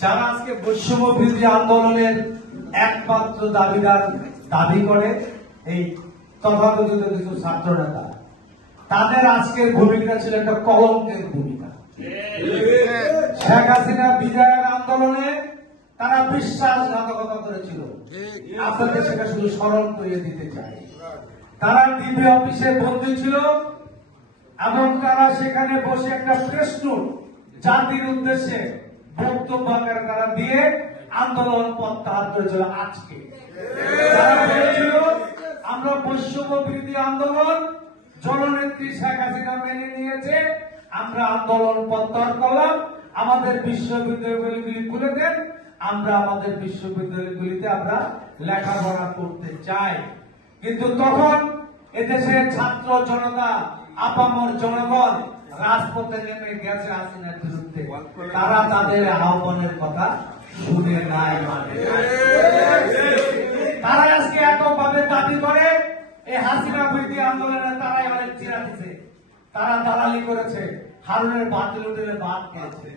যারা আজকে বৈষম্য বিরোধী আন্দোলনের একমাত্র দাবিদার দাবি করে এই তথাকথিত কিছু ছাত্র নেতা, তাদের আজকের ভূমিকা ছিল একটা কলঙ্কের ভূমিকা। শেখ হাসিনা বিজয়ের আন্দোলনে তারা বিশ্বাসঘাতকতা করেছিল। আপনাদের সেটা শুধু স্মরণ করিয়ে দিতে চাই। তারা ডিবি অফিসে বন্দী ছিল এবং তারা সেখানে বসে একটা প্রেস নোট জাতির উদ্দেশ্যে বক্তব্য আকারে তারা দিয়ে আন্দোলন প্রত্যাহার করেছিল। আজকে তারা বলেছিল আমরা বৈষম্য বিরোধী আন্দোলন জননেত্রী শেখ হাসিনা মেনে নিয়েছে, আমরা আন্দোলন প্রত্যাহার করলাম, আমাদের বিশ্ববিদ্যালয়গুলি খুলে দেন, আমরা আমাদের বিশ্ববিদ্যালয়গুলিতে আমরা লেখাপড়া করতে চাই। কিন্তু তখন এদেশের ছাত্র জনতা, আপামর জনগণ রাজপথে নেমে গেছে হাসিনার বিরুদ্ধে। তারা তাদের আহ্বানের কথা শুনে নাই, মানে তারা আজকে এককভাবে দাবি করে এই হাসিনা বিরোধী আন্দোলনে তারাই অনেক চিরা দিচ্ছে, তারা দালালি করেছে, হারুনের বাতিল হোটেলে ভাত খেয়েছে।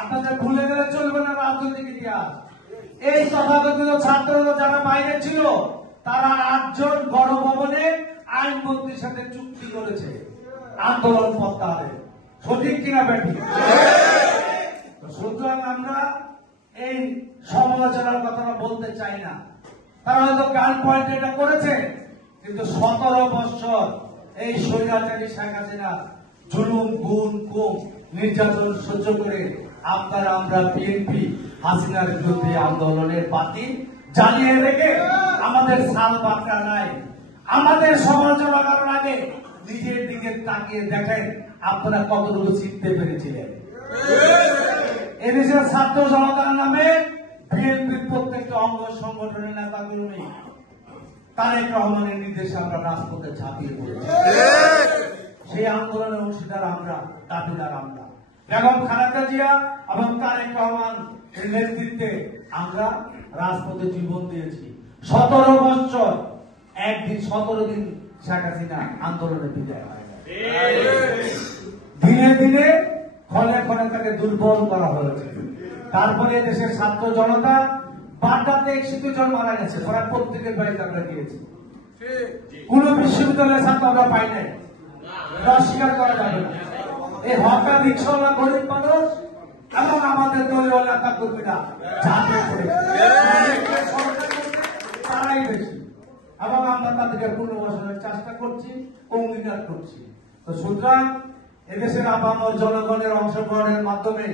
আপনাদের ভুলে গেলে চলবে না রাজনৈতিক ইতিহাস। এই তথাকথিত ছাত্ররা যারা বাইরে ছিল, তারা 8 জন গণভবনে আইনমন্ত্রীর সাথে চুক্তি করেছে আন্দোলন প্রত্যাহারে। সঠিক কিনা ব্যাঠিক? সুতরাং আমরা এই সমালোচনার কথাটা বলতে চাই না। তারা হয়তো গান পয়েন্ট এটা করেছে, কিন্তু 17 বছর এই স্বৈরাচারী শেখ হাসিনা জুলুম, গুম, খুন, নির্যাতন সহ্য করে আমরা বিএনপি হাসিনার বিরুদ্ধে আন্দোলনের বাতি জ্বালিয়ে রেখে আমাদের সাল বাঁকা নাই। আমাদের সমালোচনা করার আগে নিজের দিকে তাকিয়ে দেখেন আপনারা কতটুকু শিখতে পেরেছিলেন। এদেশের ছাত্র জনতার নামে বিএনপির প্রত্যেকটা অঙ্গ সংগঠনের নেতাগুলো নেই, তারেক রহমানের নির্দেশে আমরা রাজপথে ঝাঁপিয়ে পড়েছি। সেই আন্দোলনের অংশীদার আমরা, দাবিদার আমরা। বেগম খালেদা জিয়া এবং তারেক রহমান এর নেতৃত্বে আমরা রাজপথে জীবন দিয়েছি। 17 বছর, একদিন 17 দিন শেখ হাসিনা আন্দোলনে বিদায় হয়। দিনে দিনে ক্ষণে ক্ষণে তাকে দুর্বল করা হয়েছে। তারপরে দেশের ছাত্র জনতা বাড্ডাতে 61 জন মারা গেছে, প্রায় প্রত্যেকের বাড়িতে আমরা গিয়েছি। কোন বিশ্ববিদ্যালয়ের ছাত্র আমরা পাই নাই, অস্বীকার করা যাবে না। এই হকা রিক্সাওয়ালা গরিব মানুষ এবং আমাদের দলীয় নেতা কর্মীরা তারাই বেশি, এবং আমরা তাদেরকে পুনর্বাসনের চেষ্টা করছি, অঙ্গীকার করছি। তো সুতরাং এদেশের আপামর জনগণের অংশগ্রহণের মাধ্যমে